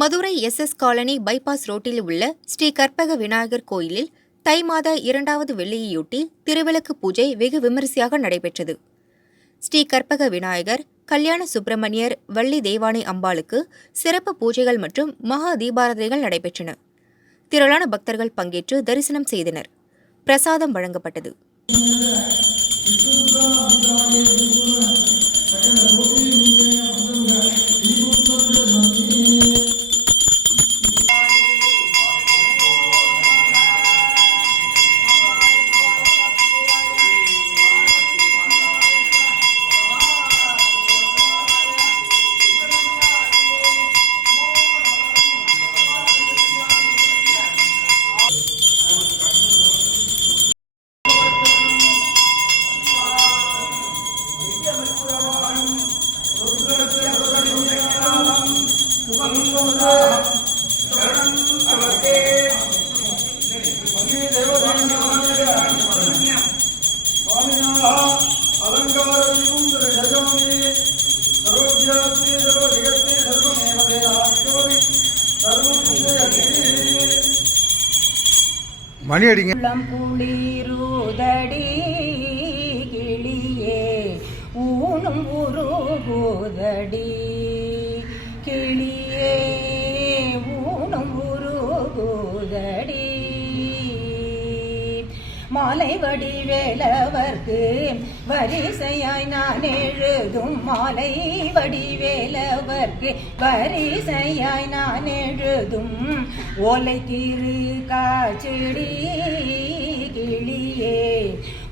Madurai S colony bypass ரோட்டில் உள்ள ஸ்ரீ கற்பக விநாயகர் கோயிலில் தை மாத 2வது வெள்ளியையொட்டி திருவிளக்கு பூஜை வெகு விமரிசையாக நடைபெற்றது. ஸ்ரீ கற்பக விநாயகர், கல்யாண சுப்பிரமணியர், வள்ளி தெய்வானை அம்பாளுக்கு சிறப்பு பூஜைகள் மற்றும் மகா தீபாராதனைகள் நடைபெற்றன. திரளான பக்தர்கள் பங்கேற்று தரிசனம் செய்தனர். பிரசாதம் வழங்கப்பட்டது. மணி அடிங்க. குளிரூதடி கிளியே ஊனும் உருகுதடி கிளியே ஊனும் உருகுதடி மாலை வடிவேலவர்க்கு வரிசையாய் நான் எழுதும் மாலை வடிவேலவர்க்கு வரிசையாய் நான் எழுதும் ஓலை திரு காச்செடி கிளியே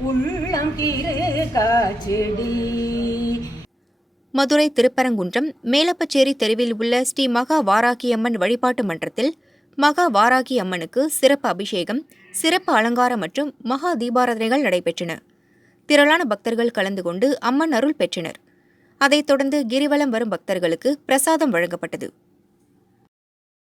உள்ளம் திரு காச்செடி. மதுரை திருப்பரங்குன்றம் மேலப்பச்சேரி தெருவில் உள்ள ஸ்ரீ மகா வாராகியம்மன் வழிபாட்டு மன்றத்தில் மகா வாராகி அம்மனுக்கு சிறப்பு அபிஷேகம், சிறப்பு அலங்காரம் மற்றும் மகா தீபாராதனைகள் நடைபெற்றன. திரளான பக்தர்கள் கலந்து கொண்டு அம்மன் அருள் பெற்றனர். அதைத் தொடர்ந்து கிரிவலம் வரும் பக்தர்களுக்கு பிரசாதம் வழங்கப்பட்டது.